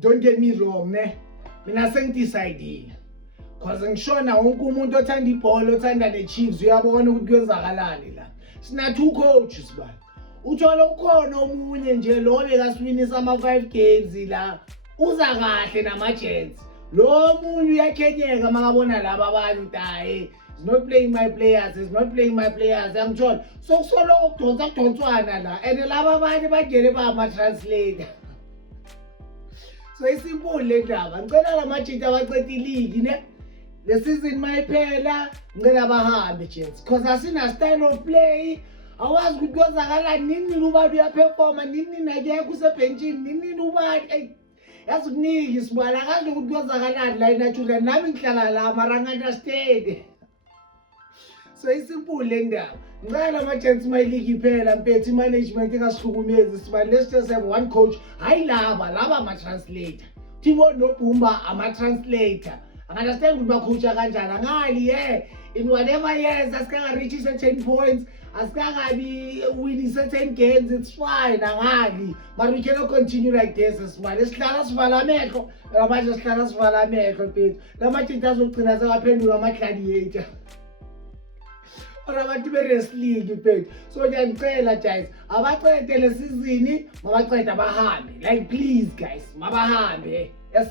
Don't get me wrong, ne? Mina sengidecide. Cause ngishona wonke umuntu othanda ibhola othanda ne-Chiefs uyabona ukuthi kwenzakalani la. Sina two coaches ba. Uthola ukhona omunye nje lo bekasiwinisa ama-5 games la. Uza kahle nama-Jets. Lo munye uyakhenyeka makabona laba abantu hayi. He's not playing my players. He's not playing my players. Angithola. So kusolo kudonswana la. And laba abanye bagele bama-translator. So isimple le ndaba. Ngicela lama-Jets abaceda ileague ne. The season mayiphela ngicela bahambe Jets because asina style of play. Awazi ukuthi kwenzakala nini ubani uyaperforma nini akekho usebenchini nini ubani yazi kuningi sibala kahle ukuthi kwenzakalani la natural nami ngihlala la mara understand. So isimple le ndaba. Ngicela ama-Jets mayileague iphela mpethu management ingasihukumezi sibani let's just have one coach hayi laba ama-translator. Thibo noBhumba ama-translator. Understand ukuthi bakhutha kanjani ngali in whatever years asikanga-reach certain points asikakabi winning certain games it's fine ngali but we cannot continue like this sibali esihlala sivala amehlo manje sihlala sivala amehlo mfethu lama-Jets azogcina sekaphendula ama-gladiator or abantu be-wrestling mfethu so ngiyacela guys abacede le season mabacede abahambe like please guys mabahambe yes